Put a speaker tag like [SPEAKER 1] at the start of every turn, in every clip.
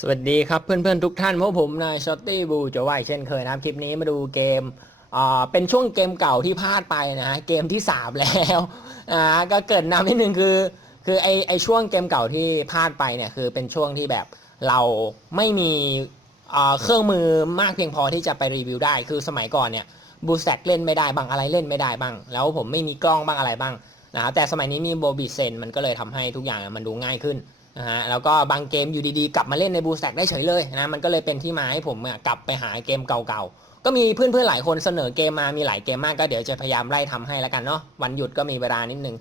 [SPEAKER 1] สวัสดีครับเพื่อนๆทุกท่านพวกผมนายช็อตตี้บูจะว่าอีกเช่นเคยนะคลิปนี้มาดูเกมอ่าเป็นช่วงเกมเก่าที่พลาดไปนะฮะเกมที่ 3 แล้วอ่าก็เกิดนำนิดนึงคือ คือไอไอช่วงเกมเก่าที่พลาดไปเนี่ยคือเป็นช่วงที่แบบเราไม่มีอ่าเครื่องมือมากเพียงพอที่จะไปรีวิวได้คือสมัยก่อนเนี่ยบูสแต็กเล่นไม่ได้บ้างอะไรเล่นไม่ได้บ้าง แล้วผมไม่มีกล้องบ้างอะไรบ้างนะครับแต่สมัยนี้มีโบบิเซนมันก็เลยทำให้ทุกอย่างมันดูง่ายขึ้น นะฮะแล้วก็บางเกมอยู่ดีๆ กลับมาเล่นในบูสแต็กได้เฉยเลยนะมันก็เลยเป็นที่มาให้ผมกลับไปหาเกมเก่าๆ ก็มีเพื่อนๆหลายคนเสนอเกมมามีหลายเกมมากก็เดี๋ยวจะพยายามไล่ทำให้แล้วกันเนาะวันหยุดก็มีเวลานิดนึง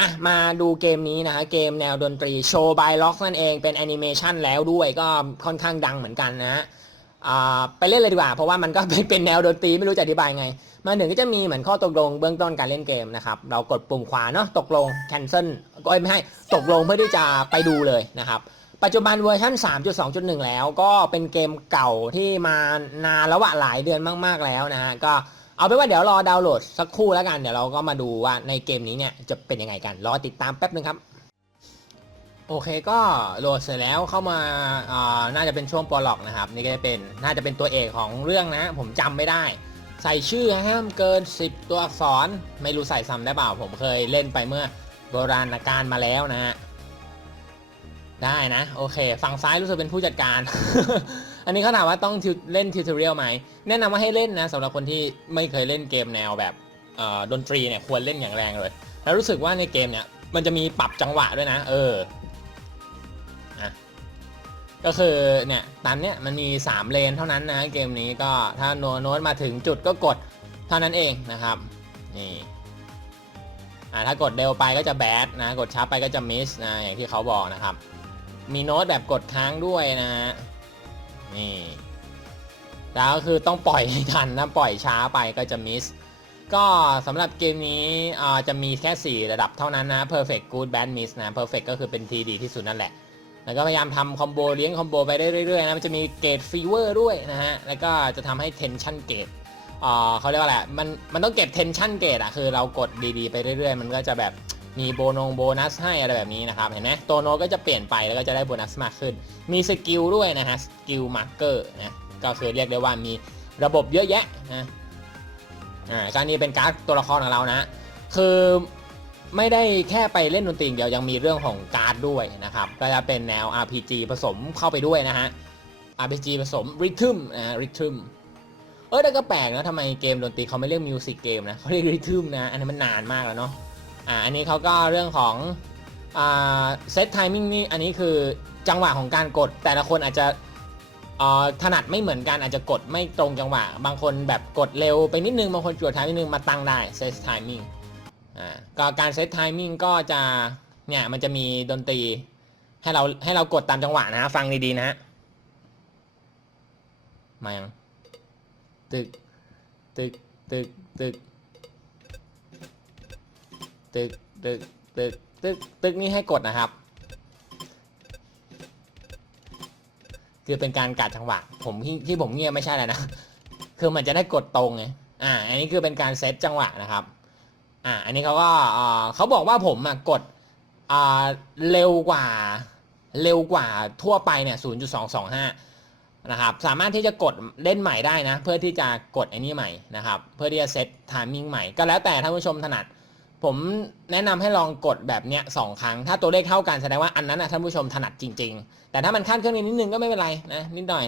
[SPEAKER 1] อะมาดูเกมนี้นะฮะเกมแนวดนตรีโชว์บายล็อกนั่นเองเป็นแอนิเมชันแล้วด้วยก็ค่อนข้างดังเหมือนกันนะฮะ ไปเล่นเลยดีกว่า เพราะว่ามันก็เป็นปนแนวดนตรีไม่รู้จะอธิบายไง มาหนึ่งก็จะมีเหมือนข้อตกลงเบื้องต้นการเล่นเกมนะครับ เรากดปุ่มขวาเนาะตกลง cancel ก็ไม่ให้ตกลงเพื่อที่จะไปดูเลยนะครับ ปัจจุบันเวอร์ชัน3.2.1 แล้วก็เป็นเกมเก่าที่มานานแล้วอะหลายเดือนมาก ๆแล้วนะฮะก็เอาเป็นว่าเดี๋ยวรอดาวน์โหลดสักครู่แล้วกันเดี๋ยวเราก็มาดูว่าในเกมนี้เนี่ยจะเป็นยังไงกันรอติดตามแป๊บนึงครับ โอเคก็โหลดเสร็จแล้วเข้ามาาน่าจะเป็นช่วงปลล็อกนะครับ นี่ก็จะเป็นน่าจะเป็นตัวเอกของเรื่องนะ ผมจำไม่ได้ ใส่ชื่อห้ามเกิน 10 ตัวอักษร ไม่รู้ใส่ซ้ำได้เปล่า ผมเคยเล่นไปเมื่อโบราณกาลมาแล้วนะฮะได้นะ โอเค ฝั่งซ้ายรู้สึกเป็นผู้จัดการ อันนี้เขาถามว่าต้องเล่นทิวทอเรียลไหม แนะนำว่าให้เล่นนะสำหรับคนที่ไม่เคยเล่นเกมแนวแบบดนตรีเนี่ยควรเล่นอย่างแรงเลย แล้วรู้สึกว่าในเกมเนี่ยมันจะมีปรับจังหวะด้วยนะ เออ ก็คือเนี่ยตามเนี่ยมันมี 3 เลนเท่านั้นนะเกมนี้ก็ถ้าโนโน้ตมาถึงจุดก็กดเท่านั้นเองนะครับนี่อ่าถ้ากดเร็วไปก็จะแบดนะกดช้าไปก็จะมิสนะอย่างที่เขาบอกนะครับ มีโน้ตแบบกดค้างด้วยนะนี่แล้วก็คือต้องปล่อยให้ทันนะปล่อยช้าไปก็จะมิสก็สำหรับเกมนี้อ่าจะมีแค่ 4 ระดับเท่านั้นนะ perfect good bad miss นะ perfect ก็คือเป็นทีดีที่สุดนั่นแหละ แล้วก็พยายามทำคอมโบเลี้ยงคอมโบไปได้เรื่อยๆนะมันจะมีเกรดฟีเวอร์ด้วยนะฮะแล้วก็จะทำให้ tension เกรดอ่าเขาเรียกว่าอะไรมันมันต้องเก็บ tension เกรดอะคือเรากดดีๆไปเรื่อยๆ มันก็จะแบบมีโบนงโบนัสให้อะไรแบบนี้นะครับเห็นไหมตัวโนก็จะเปลี่ยนไปแล้วก็จะได้โบนัสมากขึ้น มีสกิลด้วยนะฮะสกิลมาร์เกอร์นะก็คือเรียกได้ว่ามีระบบเยอะแยะนะอ่าการนี้เป็นการ์ดตัวละครของเรานะคือ ไม่ได้แค่ไปเล่นดนตรีเดียวยังมีเรื่องของการ์ดด้วยนะครับก็จะเป็นแนว RPG ผสมเข้าไปด้วยนะฮะ RPG ผสมริทึมนะริทึมเออแต่ก็แปลกนะทำไมเกมดนตรีเขาไม่เรียกมิวสิกเกมนะเขาเรียกริทึมนะ อันนี้มันนานมากแล้วเนาะอ่าอันนี้เขาก็เรื่องของอ่าเซตไทมิ่งนี่อันนี้คือจังหวะของการกด แต่ละคนอาจจะถนัดไม่เหมือนกันอาจจะกดไม่ตรงจังหวะ บางคนแบบกดเร็วไปนิดนึง บางคนกดช้านิดนึงมาตั้งได้เซตไทมิ่ง อ่าก็การเซตไทมิ่งก็จะเนี่ยมันจะมีดนตรีให้เราให้เรากดตามจังหวะนะฟังดีๆนะมายังตึกตึกตึกตึกตึกตึกตึกตึกตึกนี่ให้กดนะครับ คือเป็นการกัดจังหวะ ผมที่ที่ผมเงียบไม่ใช่แล้วนะ คือมันจะได้กดตรงไงอ่า อันนี้คือเป็นการเซตจังหวะนะครับ อ่าอันนี้เขาก็เขาบอกว่าผมอะกดอ่าเร็วกว่าเร็วกว่าทั่วไปเนี่ย 0.225 นะครับ สามารถที่จะกดเล่นใหม่ได้นะ เพื่อที่จะกดไอ้นี่ใหม่นะครับ เพื่อที่จะเซตไทมิ่งใหม่ ก็แล้วแต่ท่านผู้ชมถนัด ผมแนะนำให้ลองกดแบบเนี้ยสองครั้ง ถ้าตัวเลขเท่ากันแสดงว่าอันนั้นนะท่านผู้ชมถนัดจริง ๆ แต่ถ้ามันขั้นเครื่องนิดนึงก็ไม่เป็นไรนะนิดหน่อย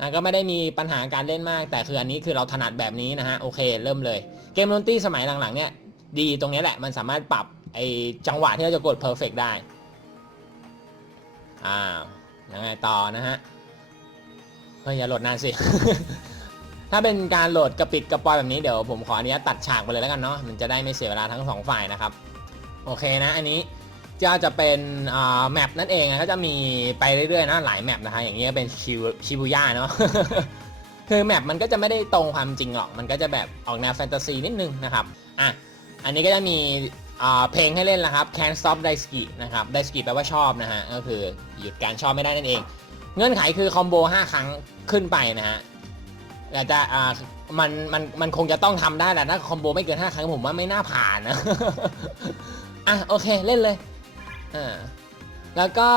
[SPEAKER 1] นะก็ไม่ได้มีปัญหาการเล่นมาก แต่คืออันนี้คือเราถนัดแบบนี้นะฮะ โอเค เริ่มเลย เกมดนตรีสมัยหลังๆเนี่ย ดีตรงนี้แหละ มันสามารถปรับไอจังหวะที่เราจะกด perfect ได้อ้ายังไงต่อนะฮะ เฮ้ยอย่าโหลดนานสิ ถ้าเป็นการโหลดกระปิดกระปอยแบบนี้เดี๋ยวผมขออนุญาตตัดฉากไปเลยแล้วกันเนาะ มันจะได้ไม่เสียเวลาทั้งสองฝ่ายนะครับ โอเคนะ อันนี้จะจะเป็นอ่าแมปนั่นเองก็จะมีไปเรื่อยๆนะหลายแมปนะคะอย่างนี้ก็เป็นชิวชิบูย่าเนาะคือแมปมันก็จะไม่ได้ตรงความจริงหรอก มันก็จะแบบออกแนวแฟนตาซีนิดนึงนะครับ อะ อันนี้ก็จะมีเพลงให้เล่นแล้วครับ Can't Stop Daisuke นะครับ Daisuke แปลว่าชอบนะฮะ ก็คือหยุดการชอบไม่ได้นั่นเอง เงื่อนไขคือคอมโบ 5 ครั้งขึ้นไปนะฮะแต่จะอ่ามันมันมันคงจะต้องทำได้แหละถ้าคอมโบไม่เกิน 5 ครั้งผมว่าไม่น่าผ่านนะ อะโอเคเล่นเลยอ่าแล้วก็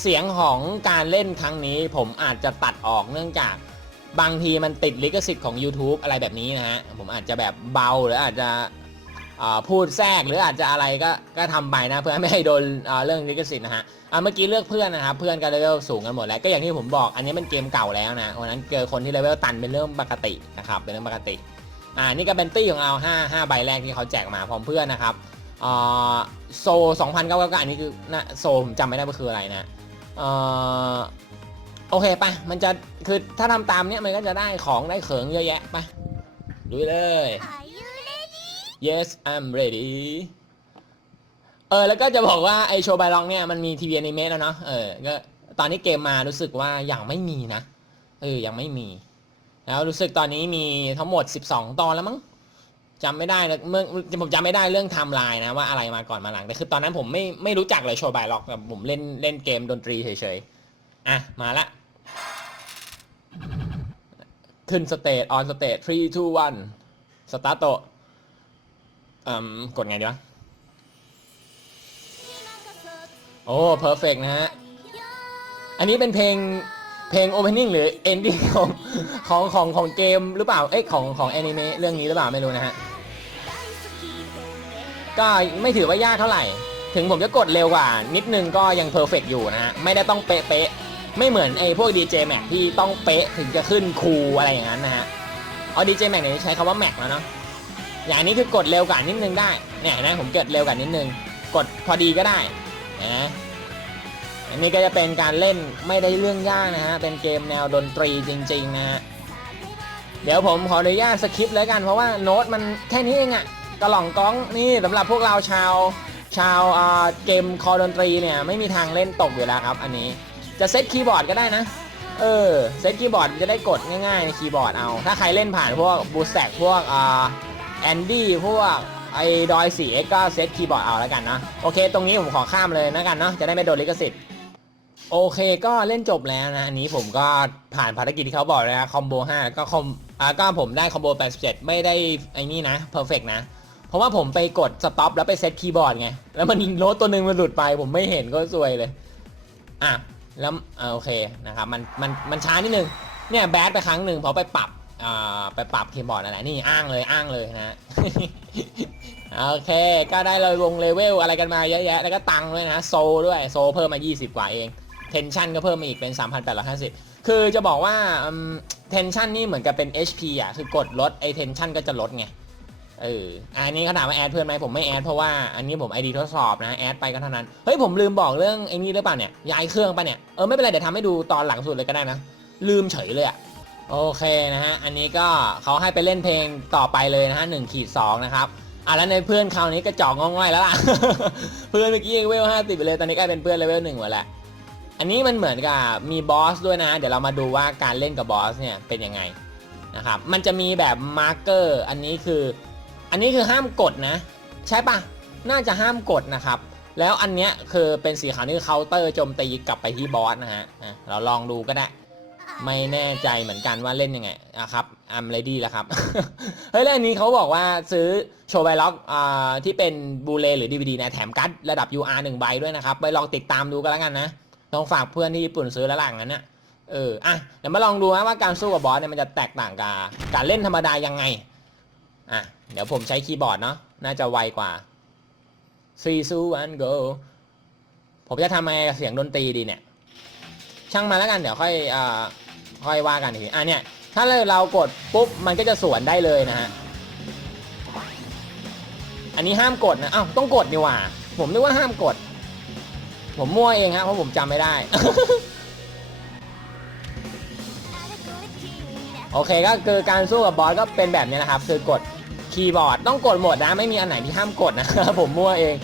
[SPEAKER 1] เสียงของการเล่นครั้งนี้ผมอาจจะตัดออกเนื่องจากบางทีมันติดลิขสิทธิ์ของ YouTube อะไรแบบนี้นะฮะ ผมอาจจะแบบเบาหรืออาจจะ พูดแทรกหรืออาจจะอะไรก็ก็ทำไปนะเพื่อไม่ให้โดนเรื่องลิขสิทธิ์นะฮะเมื่อกี้เลือกเพื่อนนะครับเพื่อนก็เลเวลสูงกันหมดแล้วก็อย่างที่ผมบอกอันนี้มันเกมเก่าแล้วนะวันนั้นเจอคนที่เลเวลตันเป็นเรื่องปกตินะครับเป็นเรื่องปกติอ่านี่ก็เป็นตี้ของเรา5 5ใบแรกที่เขาแจกมาพร้อมเพื่อนนะครับอ่าโซ2,999อันนี้คือนะโซผมจำไม่ได้ว่าคืออะไรนะออโอเคปะมันจะคือถ้าทำตามเนี้ยมันก็จะได้ของได้เขิงเยอะแยะปะลุยเลย yes I'm ready เออแล้วก็จะบอกว่าไอโชว์บายลองเนี่ยมันมีทีวีอนิเมะแล้วเนาะเออก็ตอนนี้เกมมารู้สึกว่ายังไม่มีนะเออยังไม่มี แล้วรู้สึกตอนนี้มีทั้งหมด 12 ตอนแล้วมั้งจำไม่ได้นะเมื่อผมจำไม่ได้เรื่องไทม์ไลน์นะว่าอะไรมาก่อนมาหลังแต่คือตอนนั้นผมไม่ไม่รู้จักเลยโชว์บายล็อกแบบผมเล่นเล่นเกมดนตรีเฉยๆอะมาละขึ้นสเตจออนสเตจ3 2 1สตาร์ทโต อืมกดไงดีวะโอ้เพอร์เฟกนะฮะ อันนี้เป็นเพลงเพลง opening หรือ ending ของของของของเกมหรือเปล่า เอ้ยของของแอนิเมะเรื่องนี้หรือเปล่าไม่รู้นะฮะ ก็ไม่ถือว่ายากเท่าไหร่ ถึงผมจะกดเร็วกว่า นิดนึงก็ยังเพอร์เฟกอยู่นะฮะ ไม่ได้ต้องเป๊ะๆ ไม่เหมือนไอ้พวก DJ Mac ที่ต้องเป๊ะถึงจะขึ้นคูอะไรอย่างนั้นนะฮะ เอา DJ Mac เนี่ยใช้คำว่า Mac แล้วเนาะ อย่างนี้คือกดเร็วกว่านิดนึงได้เนี่ยนะผมกดเร็วกว่านิดนึง กดพอดีก็ได้นะอันนี้ก็จะเป็นการเล่นไม่ได้เรื่องยากนะฮะเป็นเกมแนวดนตรีจริงๆนะฮะเดี๋ยวผมขออนุญาตสคริปต์แล้วกันเพราะว่าโน้ตมันแค่นี้เองอะกระหล่องก้องนี่สำหรับพวกเราชาวชาวเกมคอดนตรีเนี่ยไม่มีทางเล่นตกอยู่แล้วครับ อันนี้จะเซตคีย์บอร์ดก็ได้นะ เออเซตคีย์บอร์ดจะได้กดง่ายๆในคีย์บอร์ดเอา ถ้าใครเล่นผ่านพวกบูสแตกพวกอ่า แอนดี้พวกไอ้ดอย 4x ก็เซ็ตคีย์บอร์ดเอาแล้วกันนะ โอเค ตรงนี้ผมขอข้ามเลยนะกันเนาะจะได้ไม่โดนลิขสิทธิ์โอเคก็เล่นจบแล้วนะ อันนี้ผมก็ผ่านภารกิจที่เขาบอกเลยนะคอมโบ5ก็คอมอ่าก็ผมได้คอมโบ87 ไม่ได้ไอ้นี่นะเพอร์เฟกนะ เพราะว่าผมไปกดสต็อปแล้วไปเซตคีย์บอร์ดไง แล้วมันโน้ตตัวหนึ่งมันหลุดไป ผมไม่เห็นก็ซวยเลย อะ แล้วอ่าโอเคนะครับ มันมันมันช้านิดนึง เนี่ยแบดไปครั้งหนึ่งพอไปปรับ ไปปรับคีย์บอร์ดนั่นแหละนี่อ้างเลยอ้างเลยนะโอเค ก็ได้เลยวงเลเวลอะไรกันมาเยอะแยะ แล้วก็ตังด้วยนะ โซด้วยโซเพิ่มมา 20 กว่าเอง เทนชันก็เพิ่มมาอีกเป็น 3,850 คือจะบอกว่าเทนชันนี่เหมือนกับเป็น HP อะ คือกดลดไอเทนชันก็จะลดไง เออ อันนี้เขาถามว่าแอดเพื่อนไหมผมไม่แอดเพราะว่าอันนี้ผม ID ทดสอบนะ แอดไปก็เท่านั้น เฮ้ยผมลืมบอกเรื่องไอ้นี่หรือเปล่าเนี่ย ย้ายเครื่องปะเนี่ย เออไม่เป็นไรเดี๋ยวทำให้ดูตอนหลังสุดเลยก็ได้นะ ลืมเฉยเลยอะ โอเคนะฮะ อันนี้ก็เขาให้ไปเล่นเพลงต่อไปเลยนะฮะหนึ่งขีดสองนะครับอะแล้วในเพื่อนคราวนี้กระจอกงอง่อยแล้วล่ะ เพื่อนเมื่อกี้เลเวลห้าสิบไปเลยตอนนี้กลายเป็นเพื่อนเลเวลหนึ่งหมดล้วอันนี้มันเหมือนกับมีบอสด้วยนะ เดี๋ยวเรามาดูว่าการเล่นกับบอสเนี่ยเป็นยังไงนะครับ มันจะมีแบบมาร์กเกอร์อันนี้คือ อันนี้คือห้ามกดนะ ใช่ปะน่าจะห้ามกดนะครับ แล้วอันเนี้ยคือเป็นสีขาวนี่คือเคาน์เตอร์โจมตีกลับไปที่บอสนะฮะเราลองดูก็ได้ ไม่แน่ใจเหมือนกันว่าเล่นยังไงอะครับอัมเลดี้แล้วครับ เฮ้ยแล้วอันนี้เขาบอกว่าซื้อโชว์ไวล็อกที่เป็นบูเลหรือ DVD นะแถมการ์ดระดับ UR 1ใบด้วยนะครับ ไปลองติดตามดูกันแล้วกันนะต้องฝากเพื่อนที่ญี่ปุ่นซื้อแล้วหลังนั้นนะเอออะเดี๋ยวมาลองดูนะว่าการสู้กับบอสเนี่ยมันจะแตกต่างกับการเล่นธรรมดายังไงอะเดี๋ยวผมใช้คีย์บอร์ดเนาะน่าจะไวกว่า three two one go ผมจะทำไงกับเสียงดนตรีดีเนี่ย ช่างมาแล้วกันเดี๋ยวค่อยอ่า ค่อยว่ากันทีอะเนี่ยถ้าเรากดปุ๊บมันก็จะสวนได้เลยนะฮะอันนี้ห้ามกดนะอ้าวต้องกดนี่หว่า ผมนึกว่าห้ามกด ผมมั่วเองฮะเพราะผมจำไม่ได้ โอเคก็คือการสู้กับบอสก็เป็นแบบนี้นะครับ คือกดคีย์บอร์ดต้องกดหมดนะไม่มีอันไหนที่ห้ามกดนะผมมั่วเอง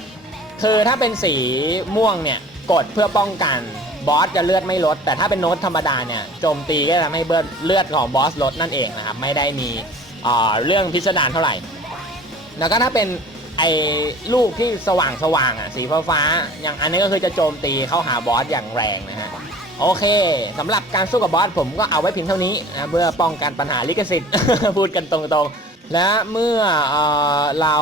[SPEAKER 1] คือถ้าเป็นสีม่วงเนี่ยกดเพื่อป้องกัน บอสจะเลือดไม่ลด แต่ถ้าเป็นโน้ตธรรมดาเนี่ยโจมตีก็จะไม่เบิร์เลือดของบอสลดนั่นเองนะครับ ไม่ได้มีเรื่องพิสดารเท่าไหร่ แล้วก็ถ้าเป็นไอ้ลูกที่สว่างสว่างอะสีฟ้าฟ้าอย่างอันนี้ก็คือจะโจมตีเข้าหาบอสอย่างแรงนะฮะโอเคสำหรับการสู้กับบอสผมก็เอาไว้เพียงเท่านี้นะเพื่อป้องกันปัญหาลิขสิทธิ์พูดกันตรงๆ และเมื่อเอเรา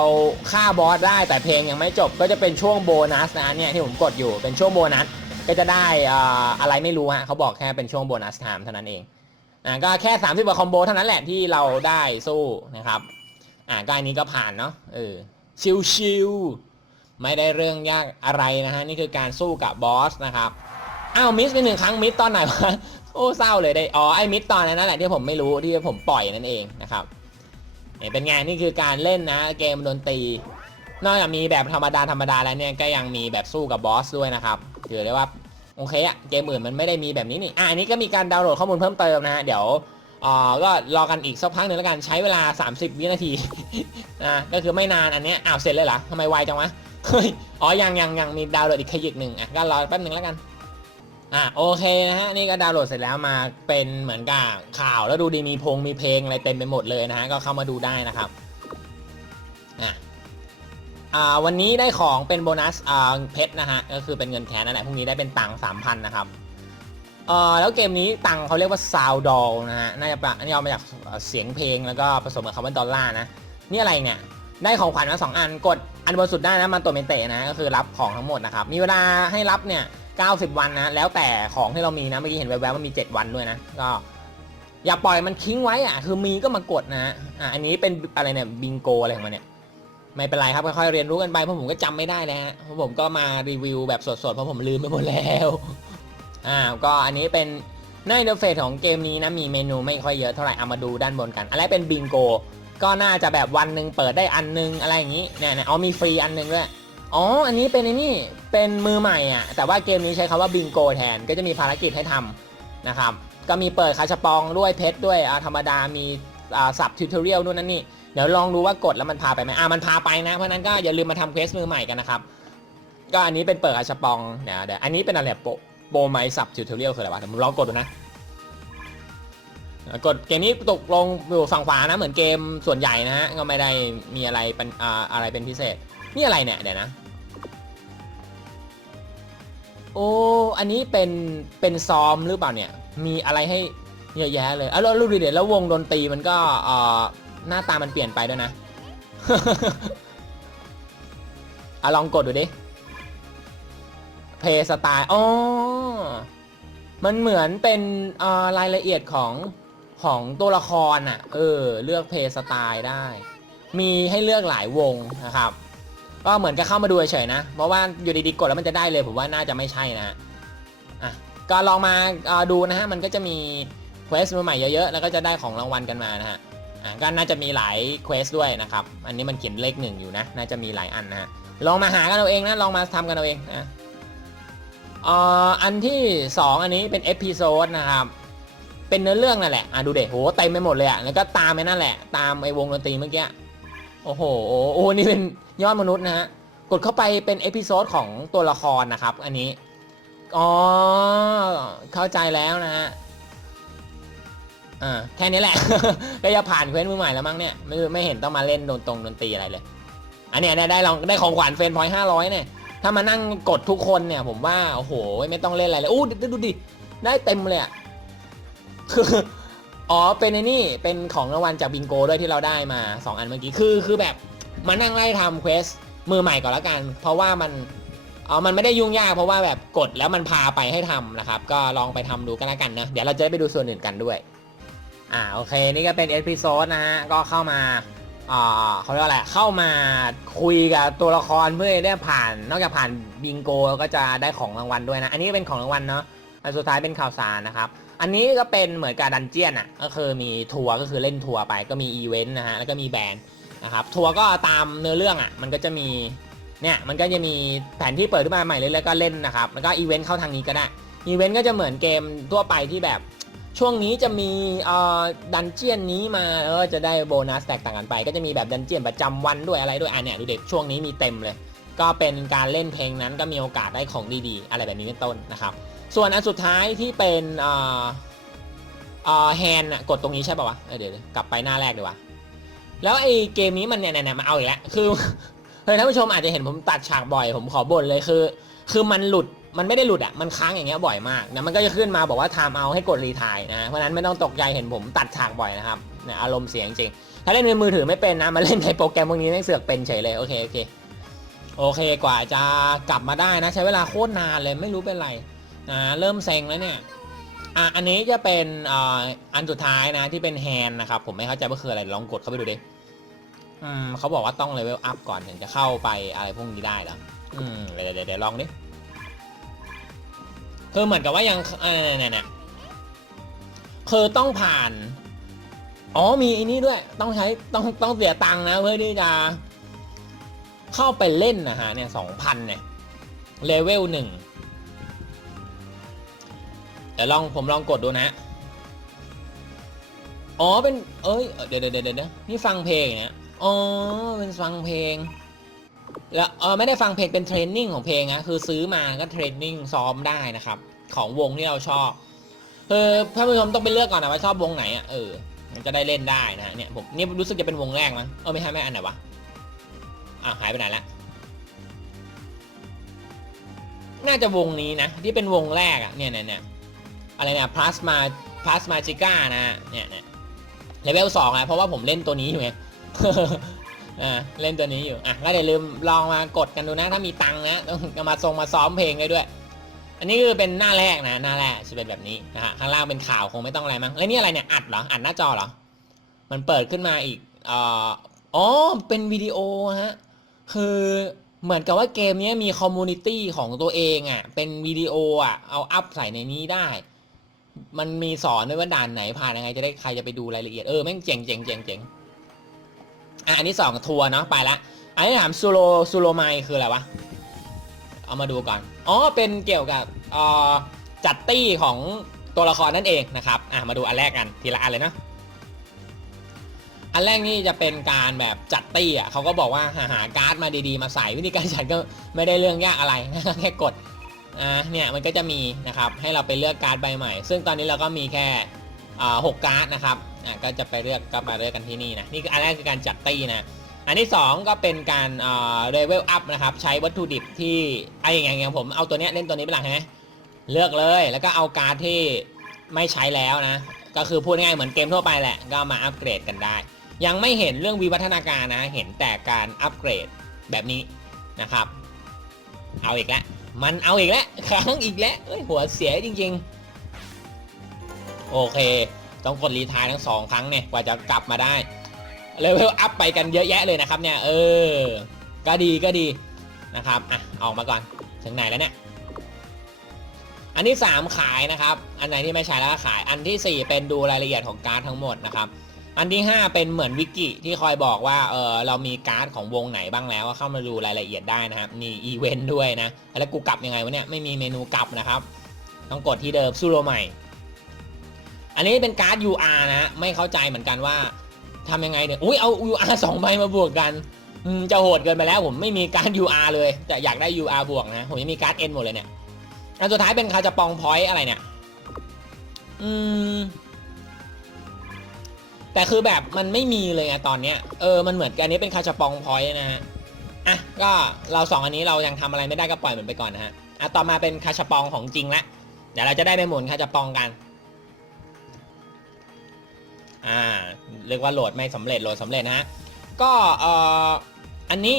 [SPEAKER 1] ฆ่าบอสได้แต่เพลงยังไม่จบก็จะเป็นช่วงโบนัสนะเนี่ยที่ผมกดอยู่เป็นช่วงโบนัส ก็จะได้อ่ออะไรไม่รู้ฮะเขาบอกแค่เป็นช่วงโบนัสไทม์เท่านั้นเองอ่าก็แค่30กว่าคอมโบเท่านั้นแหละที่เราได้สู้นะครับอ่าก็อันนี้ก็ผ่านเนาะเออชิวๆไม่ได้เรื่องยากอะไรนะฮะนี่คือการสู้กับบอสนะครับอ้าวมิสไปหนึ่งครั้งมิสตอนไหนวะโอ้เศร้าเลยได้อ๋อไอ้มิดตอนนั้นนั่นแหละที่ผมไม่รู้ที่ผมปล่อยนั่นเองนะครับเนี่ยเป็นไงนี่คือการเล่นนะเกมดนตรี นอกจากมีแบบธรรมดาธรรมดาแล้วเนี่ยก็ยังมีแบบสู้กับบอสด้วยนะครับ ถือได้ว่าโอเคอะเกมอื่นมันไม่ได้มีแบบนี้นี่อะอันนี้ก็มีการดาวน์โหลดข้อมูลเพิ่มเติมนะฮะเดี๋ยวอ่าก็รอกันอีกสักพักหนึ่งแล้วกันใช้เวลา 30 วินาทีนะก็คือไม่นานอันเนี้ยอ้าวเสร็จเลยเหรอทำไมไวจังวะเฮ้ยอ๋อยังยังยังมีดาวน์โหลดอีกขยิกหนึ่งอะก็รอแป๊บหนึ่งแล้วกันอะโอเคนะฮะนี่ก็ดาวน์โหลดเสร็จแล้วมาเป็นเหมือนกับข่าวแล้วดูดีมีพงมีเพลงอะไรเต็มไปหมดเลยนะฮะก็เข้ามาดูได้นะครับ อ่าวันนี้ได้ของเป็นโบนัสอ่าเพชรนะฮะก็คือเป็นเงินแคสนั่นแหละพรุ่งนี้ได้เป็นตังค์สามพันนะครับเอ่อแล้วเกมนี้ตังค์เขาเรียกว่าซาวดอลนะฮะน่าจะปะนี่เอามาจากเสียงเพลงแล้วก็ผสมกับคำว่าดอลลาร์นะนี่อะไรเนี่ยได้ของขวัญมาสองอันกดอันบนสุดได้นะมันตัวเมนเตะนะก็คือรับของทั้งหมดนะครับมีเวลาให้รับเนี่ย90 วันนะแล้วแต่ของที่เรามีนะเมื่อกี้เห็นแวบๆมันมี 7 วันด้วยนะก็อย่าปล่อยมันทิ้งไว้อะคือมีก็มากดนะฮะอะอันนี้เป็นอะไรเนี่ยบิงโกอะไรของมันเนี่ย ไม่เป็นไรครับค่อยๆเรียนรู้กันไปเพราะผมก็จำไม่ได้แล้วฮะเพราะผมก็มารีวิวแบบสดๆเพราะผมลืมไปหมดแล้วอ่าก็อันนี้เป็นหน้าอินเทอร์เฟซของเกมนี้นะมีเมนูไม่ค่อยเยอะเท่าไหร่เอามาดูด้านบนกันอะไรเป็นบิงโกก็น่าจะแบบวันหนึ่งเปิดได้อันนึงอะไรอย่างนี้เนี่ยเนี่ยเอามีฟรีอันนึงด้วยอ๋ออันนี้เป็นไอ้นี่เป็นมือใหม่อะแต่ว่าเกมนี้ใช้คำว่าบิงโกแทนก็จะมีภารกิจให้ทำนะครับก็มีเปิดคาชปองด้วยเพชรด้วยอ่าธรรมดามีอ่าสับทิวทอเรียลนู่นนั่นนี่ เดี๋ยวลองดูว่ากดแล้วมันพาไปไหมอ่ามันพาไปนะ เพราะนั้นก็อย่าลืมมาทำเควสมือใหม่กันนะครับ ก็อันนี้เป็นเปิดคาชปองเดี๋ยวเดี๋ยวอันนี้เป็นอะไรโปโปไมสับทิวทเรียลคืออะไรวะเดี๋ยวผมลองกดดูนะ กดเกมนี้ตกลงอยู่ฝั่งขวานะ เหมือนเกมส่วนใหญ่นะฮะ ก็ไม่ได้มีอะไรเป็นออะไรเป็นพิเศษ นี่อะไรเนี่ยเดี๋ยวนะ โอ้ อันนี้เป็นเป็นซอมหรือเปล่าเนี่ย มีอะไรให้เยอะแยะเลยอะแล้วรูดิเดี๋ยวแล้ววงดนตรีมันก็เอ่อ หน้าตามันเปลี่ยนไปด้วยนะอะลองกดดูดิ เพย์สไตล์อ๋อ มันเหมือนเป็นเอ่อรายละเอียดของของตัวละครอะ เออ เลือกเพย์สไตล์ได้ มีให้เลือกหลายวงนะครับ ก็เหมือนกับเข้ามาดูเฉยๆนะ เพราะว่าอยู่ดีๆกดแล้วมันจะได้เลยผมว่าน่าจะไม่ใช่นะฮะอะ ก็ลองมาเอ่อดูนะฮะ มันก็จะมีเควสใหม่ๆเยอะๆ แล้วก็จะได้ของรางวัลกันมานะฮะอะ ก็น่าจะมีหลายเควสด้วยนะครับ อันนี้มันเขียนเลขหนึ่งอยู่นะ น่าจะมีหลายอันนะฮะ ลองมาหากันเอาเองนะ ลองมาทำกันเอาเองนะอันที่ 2 อันนี้เป็นเอพิโซดนะครับ เป็นเนื้อเรื่องนั่นแหละอะดูเด็โหเต็มไปหมดเลยอะ แล้วก็ตามไปนั่นแหละ ตามไอ้วงดนตรีเมื่อกี้ โอ้โห โอ้โหนี่เป็นยอดมนุษย์นะฮะ กดเข้าไปเป็นเอพิโซดของตัวละครนะครับ อันนี้ อ๋อ เข้าใจแล้วนะฮะ อ่าแค่นี้แหละ ก็จะผ่านเควสมือใหม่แล้วมั้งเนี่ยไม่ไม่เห็นต้องมาเล่นโดนตรงดนตรีอะไรเลย อันเนี้ยได้ลองได้ของขวัญเฟรนพอยห้าร้อยเนี่ยถ้ามานั่งกดทุกคนเนี่ยผมว่าโอ้โหไม่ต้องเล่นอะไรเลยอู้ดูดูดิได้เต็มเลยอะอ๋อเป็นไอ้นี่เป็นของรางวัลจากบิงโกด้วยที่เราได้มา 2 อันเมื่อกี้คือคือแบบมานั่งไล่ทำเควสมือใหม่ก่อนละกัน เพราะว่ามันอ๋อมันไม่ได้ยุ่งยากเพราะว่าแบบกดแล้วมันพาไปให้ทำนะครับ ก็ลองไปทำดูกันละกันนะเดี๋ยวเราจะได้ไปดูส่วนอื่นกันด้วย อ่าโอเคนี่ก็เป็นเอพิโซดนะฮะก็เข้ามาอ่าเขาเรียกว่าอะไรเข้ามาคุยกับตัวละครเพื่อได้ผ่าน นอกจากผ่านบิงโกก็จะได้ของรางวัลด้วยนะ อันนี้เป็นของรางวัลเนาะอันสุดท้ายเป็นข่าวสารนะครับ อันนี้ก็เป็นเหมือนกับดันเจียนอะก็คือมีทัวร์ก็คือเล่นทัวร์ไปก็มีอีเวนต์นะฮะแล้วก็มีแบรนด์นะครับทัวร์ก็ตามเนื้อเรื่องอะมันก็จะมีเนี่ยมันก็จะมีแผนที่เปิดขึ้นมาใหม่เลยแล้วก็เล่นนะครับแล้วก็อีเวนต์เข้าทางนี้ก็ได้อีเวนต์ก็จะเหมือนเกมทั่วไปที่แบบ ช่วงนี้จะมีดันเจียนนี้มาแล้วจะได้โบนัสแตกต่างกันไป ก็จะมีแบบดันเจียนประจำวันด้วยอะไรด้วยอะเนี่ยดูเด็กช่วงนี้มีเต็มเลย ก็เป็นการเล่นเพลงนั้นก็มีโอกาสได้ของดีๆ อะไรแบบนี้เป็นต้นนะครับ ส่วนอันสุดท้ายที่เป็นแฮนด์กดตรงนี้ใช่ป่าวะเเดี๋ยวกลับไปหน้าแรกดีกว่าแล้วไอ้เกมนี้มันเนี่ยเนี่ยมาเอาอีกแล้วคือเฮ้ยท่านผู้ชมอาจจะเห็นผมตัดฉากบ่อย ผมขอบ่นเลยคือ คือมันหลุด มันไม่ได้หลุดอะ มันค้างอย่างเงี้ยบ่อยมากนะ มันก็จะขึ้นมาบอกว่า time out ให้กดรีทายนะ เพราะนั้นไม่ต้องตกใจเห็นผมตัดฉากบ่อยนะครับเนี่ยอารมณ์เสียงจริงถ้าเล่นในมือถือไม่เป็นนะ มาเล่นในโปรแกรมพวกนี้แม่งเสือกเป็นเฉยเลย โอเคโอเค โอเคกว่าจะกลับมาได้นะ ใช้เวลาโคตรนานเลยไม่รู้เป็นไรอ่าเริ่มเซ็งแล้วเนี่ยอะอันนี้จะเป็นอ่าอันสุดท้ายนะที่เป็นแฮนนะครับ ผมไม่เข้าใจว่าคืออะไรลองกดเข้าไปดูดิอืมเขาบอกว่าต้องเลเวลอัพก่อนถึงจะเข้าไปอะไรพวกนี้ได้หรออืมเดี๋ยวเดี๋ยวเดี๋ยวลองดิ คือเหมือนกับว่ายังเนี่ยเนี่ยเนี่ยคือต้องผ่าน อ๋อมีอันนี้ด้วย ต้องใช้ต้องต้องเสียตังค์นะเพื่อที่จะ เข้าไปเล่นนะฮะเนี่ยสองพันเนี่ยเลเวลหนึ่งเดี๋ยวลองผมลองกดดูนะ อ๋อเป็น เอ้ย เดี๋ยวเดี๋ยวเดี๋ยวเดี๋ยวนี่ฟังเพลงเนี่ยอ๋อเป็นฟังเพลง แล้วเออไม่ได้ฟังเพลงเป็นเทรนนิ่งของเพลงนะคือซื้อมาก็เทรนนิ่งซ้อมได้นะครับ ของวงที่เราชอบคือท่านผู้ชมต้องไปเลือกก่อนนะว่าชอบวงไหนอะเออมันจะได้เล่นได้นะเนี่ยผมนี่รู้สึกจะเป็นวงแรกมั้งเออไม่ใช่ไม่อันไหนวะอะหายไปไหนละน่าจะวงนี้นะ ที่เป็นวงแรกอะเนี่ยเนี่ยเนี่ยอะไรเนี่ยพลาสมาพลาสมาจิก้านะเนี่ยเนี่ยเลเวลสองอะเพราะว่าผมเล่นตัวนี้อยู่ไง อ่าเล่นตัวนี้อยู่อะก็อย่าลืมลองมากดกันดูนะ ถ้ามีตังนะต้องมาทรงมาซ้อมเพลงได้ด้วย อันนี้คือเป็นหน้าแรกนะหน้าแรกจะเป็นแบบนี้นะฮะข้างล่างเป็นข่าวคงไม่ต้องอะไรมั้งแล้วนี่อะไรเนี่ยอัดเหรออัดหน้าจอเหรอมันเปิดขึ้นมาอีกอ๋อเป็นวิดีโอฮะคือเหมือนกับว่าเกมนี้มีคอมมูนิตี้ของตัวเองอะ เป็นวิดีโออะ เอาอัพใส่ในนี้ได้ มันมีสอนด้วยว่าด่านไหนผ่านยังไงจะได้ใครจะไปดูรายละเอียด เออแม่งเจ๋งเจ๋งเจ๋งเจ๋ง อะอันที่สองทัวร์เนาะไปละอันที่ถามซูโรซูโรไมคืออะไรวะ เอามาดูก่อน อ๋อ เป็นเกี่ยวกับเอ่อจัดตี้ของตัวละครนั่นเองนะครับ อะมาดูอันแรกกันทีละอันเลยนะอันแรกนี่จะเป็นการแบบจัดตี้อะเขาก็บอกว่าหาหาการ์ดมาดีๆ มาใส่วิธีการจัดก็ไม่ได้เรื่องยากอะไร แค่กดอ่าเนี่ยมันก็จะมีนะครับให้เราไปเลือกการ์ดใบใหม่ ซึ่งตอนนี้เราก็มีแค่อ่าหกการ์ดนะครับ อ่าก็จะไปเลือกก็มาเลือกกันที่นี่นะนี่คืออันแรกคือการจัดตี้นะอันที่ 2 ก็เป็นการเอ่าเลเวลอัพนะครับใช้วัตถุดิบที่ไอ้อย่างอย่างอย่างผมเอาตัวเนี้ยเล่นตัวนี้เป็นหลักใช่ไหมเลือกเลยแล้วก็เอาการ์ดที่ไม่ใช้แล้วนะ ก็คือพูดง่ายเหมือนเกมทั่วไปแหละ ก็มาอัปเกรดกันได้ ยังไม่เห็นเรื่องวิวัฒนาการนะ เห็นแต่การอัปเกรดแบบนี้นะครับ เอาอีกแล้วมันเอาอีกแล้วครั้งอีกแล้วเอ้ยหัวเสียจริง ๆ โอเค ต้องกดรีทายทั้งสองครั้งเนี่ยกว่าจะกลับมาได้เลเวลอัพไปกันเยอะแยะเลยนะครับเนี่ยเออ ก็ดีก็ดีนะครับอะออกมาก่อนถึงไหนแล้วเนี่ยอันที่ 3 ขายนะครับ อันไหนที่ไม่ใช้แล้วก็ขาย อันทีสี่4 เป็นดูรายละเอียดของการ์ดทั้งหมดนะครับ อันที่ 5 เป็นเหมือนวิกิที่คอยบอกว่า เออเรามีการ์ดของวงไหนบ้างแล้วก็เข้ามาดูรายละเอียดได้นะครับ มีอีเวนต์ด้วยนะ แล้วกูกลับยังไงวะเนี่ย ไม่มีเมนูกลับนะครับ ต้องกดที่เดิมซูโรใหม่ อันนี้เป็นการ์ด UR นะไม่เข้าใจเหมือนกันว่าทำยังไงเนี่ยอุ้ยเอา UR สองใบมาบวกกันอืมจะโหดเกินไปแล้วผมไม่มีการ์ด UR เลยจะอยากได้ UR บวกนะ ผมยังมีการ์ด N หมดเลยเนี่ยอันสุดท้ายเป็นคาจะปองพอยต์อะไรเนี่ย อืม แต่คือแบบมันไม่มีเลยไงตอนเนี้ยเออมันเหมือนกันอันนี้เป็นคาจะปองพอยต์นะฮะอะก็เราสองอันนี้เรายังทำอะไรไม่ได้ก็ปล่อยมันไปก่อนนะฮะอะต่อมาเป็นคาชปองของจริงละเดี๋ยวเราจะได้ไปหมุนคาชปองกัน อ่าเรียกว่าโหลดไม่สำเร็จโหลดสำเร็จนะฮะก็เอ่ออันนี้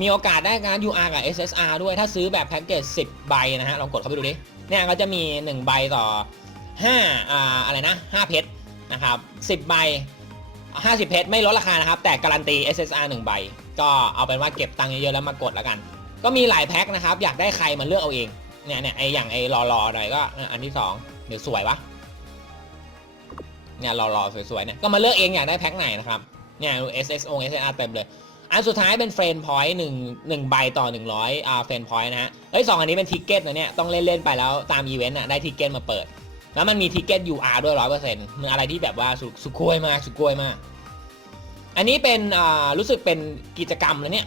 [SPEAKER 1] มีโอกาสได้การ UR กับ SSR ด้วยถ้าซื้อแบบแพ็กเกจ10 ใบนะฮะลองกดเข้าไปดูดิเนี่ยก็จะมี 1 ใบต่อ5อ่าอะไรนะ5เพชรนะครับ10 ใบ 50 เพชรไม่ลดราคานะครับ แต่การันตี SSR 1 ใบ ก็เอาเป็นว่าเก็บตังค์เยอะๆแล้วมากดแล้วกัน ก็มีหลายแพ็คนะครับ อยากได้ใครมาเลือกเอาเองเนี่ยเนี่ยไออย่างไอรอรอหน่อยก็อันที่2เดี๋ยวสวยวะ เนี่ยรอรอสวยๆเนี่ยก็มาเลือกเองอยากได้แพ็คไหนนะครับเนี่ย SSO SSR เต็มเลย อันสุดท้ายเป็นเฟรนพอยต์หนึ่งหนึ่งใบต่อ 100อ่าเฟรนพอยต์นะฮะเฮ้ยสองอันนี้เป็นทิกเก็ตนะเนี่ยต้องเล่นเล่นๆไปแล้วตามอีเวนต์อะได้ทิกเก็ตมาเปิด แล้วมันมีทิกเก็ต UR ด้วยร้อยเปอร์เซ็นต์มันอะไรที่แบบว่าสุสุกล้วยมากสุกล้วยมาก อันนี้เป็นอ่ารู้สึกเป็นกิจกรรมแล้วเนี่ย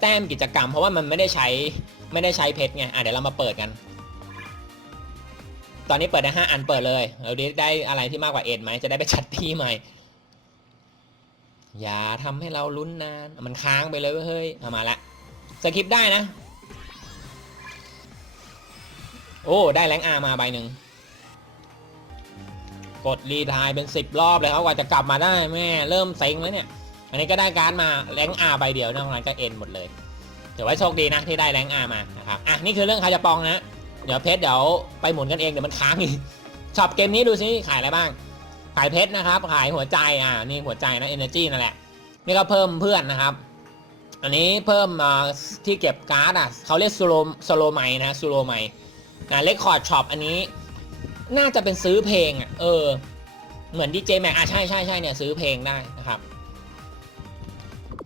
[SPEAKER 1] แต้มกิจกรรมเพราะว่ามันไม่ได้ใช้ไม่ได้ใช้เพชรไงอะเดี๋ยวเรามาเปิดกัน ตอนนี้เปิดได้ห้าอันเปิดเลยเราได้อะไรที่มากกว่าเอ็ดไหมจะได้ไปชัดที่ใหม่ อย่าทำให้เราลุ้นนานมันค้างไปเลยเว้ยเฮ้ยเอามาละสกิปได้นะ โอ้ได้แรงอามาใบหนึ่งกดรีทายเป็น10รอบเลยเขากว่าจะกลับมาได้แม่เริ่มเซ็งแล้วเนี่ย อันนี้ก็ได้การ์ดมาแรงอาใบเดียวนอกนั้นก็เอ็นหมดเลยถือว่าโชคดีนะที่ได้แรงอามานะครับอะนี่คือเรื่องคาจะปองนะ เดี๋ยวเพชรเดี๋ยวไปหมุนกันเองเดี๋ยวมันค้างอีกช็อปเกมนี้ดูซิขายอะไรบ้าง ขายเพชรนะครับ ขายหัวใจอ่านี่หัวใจนะ energy นั่นแหละนี่ก็เพิ่มเพื่อนนะครับ อันนี้เพิ่มที่เก็บการ์ดอะเขาเรียกสโลสโลไมนะสโลไมนะเลคคอร์ดช็อปอันนี้ น่าจะเป็นซื้อเพลงอะเออ เหมือนดีเจแม็กอะใช่ใช่ใช่เนี่ยซื้อเพลงได้นะครับ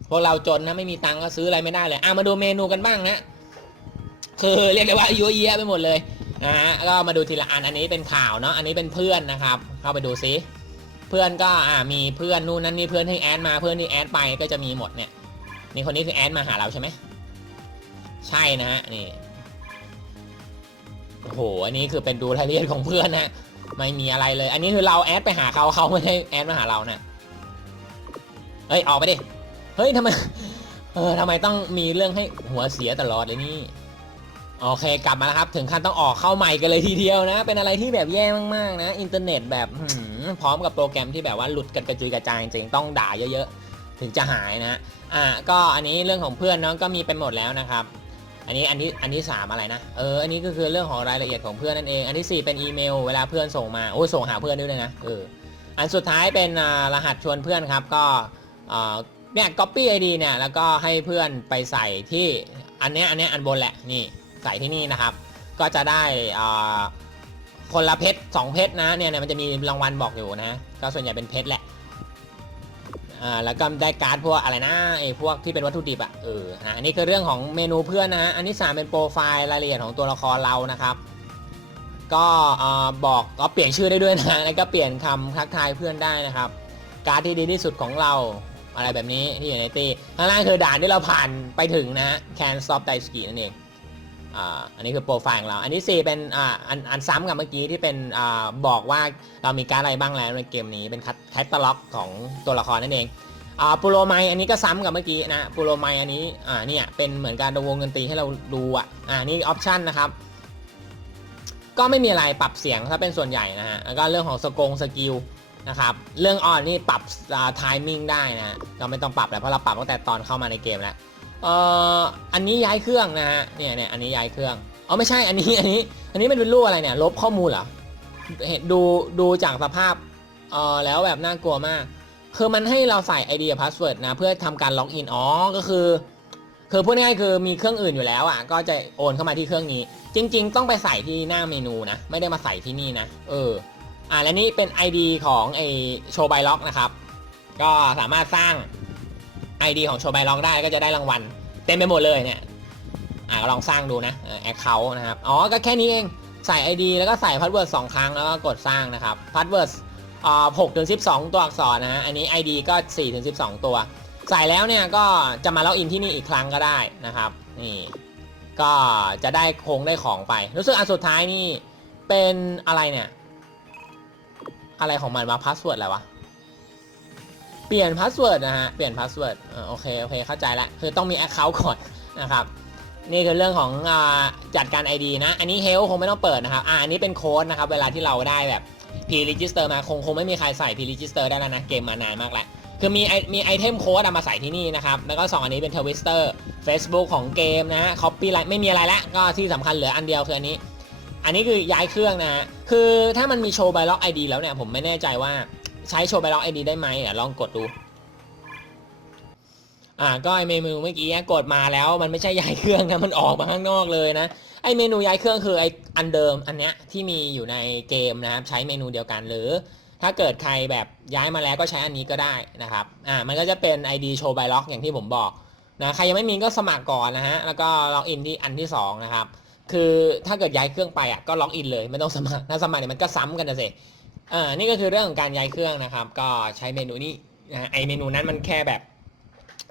[SPEAKER 1] พวกเราจนนะไม่มีตังค์ก็ซื้ออะไรไม่ได้เลยอะมาดูเมนูกันบ้างนะ คือเรียกได้ว่ายั่วเยียไปหมดเลยนะฮะก็มาดูทีละอันอันนี้เป็นข่าวเนาะอันนี้เป็นเพื่อนนะครับ เข้าไปดูซิเพื่อนก็อ่ามีเพื่อนนู่นนั่นนี่เพื่อนที่แอดมาเพื่อนที่แอดไปก็จะมีหมดเนี่ยนี่คนนี้คือแอดมาหาเราใช่ไหมใช่นะฮะนี่โอ้โหอันนี้คือเป็นดูรายละเอียดของเพื่อนนะไม่มีอะไรเลย อันนี้คือเราแอดไปหาเขาเขาไม่ได้แอดมาหาเรานะเฮ้ยออกไปดิเฮ้ยทำไมเออทำไมต้องมีเรื่องให้หัวเสียตลอดเลยนี่ โอเคกลับมาแล้วครับ ถึงขั้นต้องออกเข้าใหม่กันเลยทีเดียวนะ เป็นอะไรที่แบบแย่มากๆนะอินเทอร์เน็ตแบบพร้อมกับโปรแกรมที่แบบว่าหลุดกันกระจุยกระจายจริงต้องด่าเยอะๆ ถึงจะหายนะอ่าก็อันนี้เรื่องของเพื่อนเนาะก็มีไปหมดแล้วนะครับ อันนี้อันนี้อันที่สามอะไรนะเอออันนี้ก็คือเรื่องของรายละเอียดของเพื่อนนั่นเอง อันที่สี่เป็นอีเมล เวลาเพื่อนส่งมาโอ้ส่งหาเพื่อนด้วยนะเอออันสุดท้ายเป็นรหัสชวนเพื่อนครับก็เนี่ย copy ID เนี่ยแล้วก็ให้เพื่อนไปใส่ที่อันนี้อันนี้อันบนแหละนี่ ใส่ที่นี่นะครับ ก็จะได้คนละเพชรสองเพชรนะเนี่ยมันจะมีรางวัลบอกอยู่นะก็ส่วนใหญ่เป็นเพชรแหละอ่าแล้วก็ได้การ์ดพวกอะไรนะไอ้พวกที่เป็นวัตถุดิบอะเออนะอันนี้คือเรื่องของเมนูเพื่อนนะอันที่สามเป็นโปรไฟล์รายละเอียดของตัวละครเรานะครับ ก็บอกก็เปลี่ยนชื่อได้ด้วยนะแล้วก็เปลี่ยนคำทักทายเพื่อนได้นะครับ การ์ดที่ดีที่สุดของเราอะไรแบบนี้ที่อยู่ในตีข้างล่างคือด่านที่เราผ่านไปถึงนะ Can Stop d i s k i นั่นเอง อันนี้คือโปรไฟล์ของเรา อันที่ 4 เป็นอ่าอันอันซ้ำกับเมื่อกี้ที่เป็นอ่าบอกว่าเรามีการดอะไรบ้างแล้วในเกมนี้เป็นแคตตาล็อกของตัวละครนั่นเองอ่าปูโรไมอันนี้ก็ซ้ำกับเมื่อกี้นะปูโรไมอันนี้อ่าเนี่ยเป็นเหมือนการดวงดนตีให้เราดูอะอ่านี่ออปชันนะครับ ก็ไม่มีอะไรปรับเสียงถ้าเป็นส่วนใหญ่นะฮะแล้วก็เรื่องของสกงสกิลนะครับเรื่องออนนี่ปรับไทมมิ่งได้นะเราไม่ต้องปรับแล้วเพราะเราปรับตั้งแต่ตอนเข้ามาในเกมแล้ว เอ่ออันนี้ย้ายเครื่องนะฮะเนี่ยเนี่ยอันนี้ย้ายเครื่องอ๋อไม่ใช่อันนี้อันนี้ อันนี้มันเป็นรูปอะไรเนี่ย ลบข้อมูลเหรอเห็นดูดูจากสภาพเอ่อแล้วแบบน่ากลัวมาก คือมันให้เราใส่ ID กับ password นะ เพื่อทำการล็อกอินอ๋อก็คือ คือพูดง่ายๆคือมีเครื่องอื่นอยู่แล้วอะ ก็จะโอนเข้ามาที่เครื่องนี้ จริง ๆ ต้องไปใส่ที่หน้าเมนูนะ ไม่ได้มาใส่ที่นี่นะ เอออ่าและนี่เป็น ID ของไอโชว์ไบล็อกนะครับ ก็สามารถสร้าง ID ของโชว์บายล็อกได้ก็จะได้รางวัลเต็มไปหมดเลยเนี่ยอ่าลองสร้างดูนะแอคเคาท์นะครับอ๋อก็แค่นี้เองใส่ ID แล้วก็ใส่พาสเวิร์ดสองครั้งแล้วก็กดสร้างนะครับพาสเวิร์ดอ่าหกถึงสิบสองตัวอักษรนะฮะอันนี้ ID ก็สี่ถึงสิบสองตัว ใส่แล้วเนี่ยก็จะมาล็อกอินที่นี่อีกครั้งก็ได้นะครับนี่ก็จะได้คงได้ของไป รู้สึกอันสุดท้ายนี่เป็นอะไรเนี่ย อะไรของมันมาพาสเวิร์ดอะไรวะ เปลี่ยนพาสเวิร์ดนะฮะ เปลี่ยนพาสเวิร์ดโอเค โอเค เข้าใจละ คือต้องมี Account ก่อนนะครับ นี่คือเรื่องของอจัดการ ID นะ อันนี้ Help คงไม่ต้องเปิดนะครับ อ่าอันนี้เป็นโค้ดนะครับ เวลาที่เราได้แบบ P register มา คงคงไม่มีใครใส่ P register ได้แล้วนะ เกมมานานมากแล้วคือมีไอมีไอเทมโค้ดเอามาใส่ที่นี่นะครับ แล้วก็2อันนี้เป็น Twitter Facebook ของเกมนะฮะ Copyright ไม่มีอะไรละก็ที่สำคัญเหลืออันเดียวคืออันนี้ อันนี้คือย้ายเครื่องนะฮะคือถ้ามันมีโชว์ by lock ID แล้วเนี่ยผมไม่แน่ใจว่า ใช้โชว์ by lock ID ได้ไหมเดี๋ยวลองกดดู อ่าก็ไอเมนูเมื่อกี้กดมาแล้วมันไม่ใช่ย้ายเครื่องนะมันออกมาข้างนอกเลยนะไอเมนูย้ายเครื่องคือไออันเดิมอันเนี้ยที่มีอยู่ในเกมนะครับใช้เมนูเดียวกันหรือ ถ้าเกิดใครแบบย้ายมาแล้วก็ใช้อันนี้ก็ได้นะครับอ่ามันก็จะเป็น ID Show by Lock อย่างที่ผมบอกนะใครยังไม่มีก็สมัครก่อนนะฮะแล้วก็ล็อกอินที่อันที่สองนะครับคือถ้าเกิดย้ายเครื่องไปอะก็ล็อกอินเลยไม่ต้องสมัครถ้าสมัครเนี่ยมันก็ซ้ำกันนะสิ อ่านี่ก็คือเรื่องของการย้ายเครื่องนะครับ ก็ใช้เมนูนี้นะไอเมนูนั้นมันแค่แบบ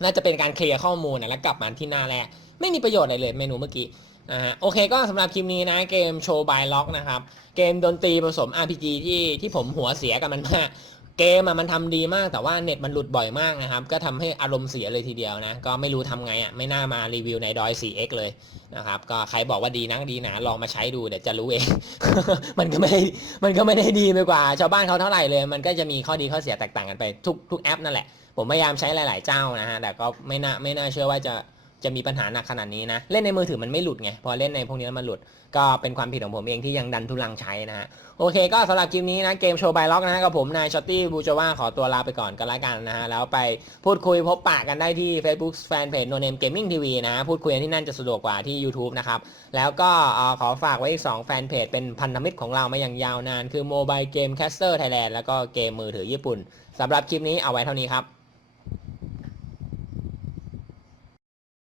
[SPEAKER 1] น่าจะเป็นการเคลียร์ข้อมูลนะแล้วกลับมาที่หน้าแรก ไม่มีประโยชน์อะไรเลยเมนูเมื่อกี้นะฮะโอเคก็สำหรับคลิปนี้นะเกมโชว์บายล็อกนะครับ เกมดนตรีผสม RPG ที่ที่ผมหัวเสียกับมันมาก เกมอะมันทำดีมากแต่ว่าเน็ตมันหลุดบ่อยมากนะครับ ก็ทำให้อารมณ์เสียเลยทีเดียวนะ ก็ไม่รู้ทำไงอะไม่น่ามารีวิวในดอย 4x เลยนะครับ ก็ใครบอกว่าดีนักดีหนาลองมาใช้ดูเดี๋ยวจะรู้เอง มันก็ไม่ได้มันก็ไม่ได้ดีไปกว่า ชาวบ้านเขาเท่าไหร่เลย มันก็จะมีข้อดีข้อเสียแตกต่างกันไปทุกทุกแอปนั่นแหละ ผมพยายามใช้หลาย ๆ เจ้านะฮะแต่ก็ไม่น่าไม่น่าเชื่อว่าจะ จะมีปัญหาหนักขนาดนี้นะ เล่นในมือถือมันไม่หลุดไง พอเล่นในพวกนี้แล้วมันหลุด ก็เป็นความผิดของผมเองที่ยังดันทุลังใช้นะฮะ โอเคก็สำหรับคลิปนี้นะ เกมโชว์บายล็อกนะกับผมนายชอตตี้บูจว่าขอตัวลาไปก่อนกันละกันนะฮะ แล้วไปพูดคุยพบปะกันได้ที่ Facebook Fanpage No Name Gaming TV นะ พูดคุยที่นั่นจะสะดวกกว่าที่ YouTube นะครับ แล้วก็ขอฝากไว้อีก2แฟนเพจเป็นพันธมิตรของเรามาอย่างยาวนาน คือ Mobile Game Caster Thailand แล้วก็เกมมือถือญี่ปุ่นสำหรับคลิปนี้เอาไว้เท่านี้ครับ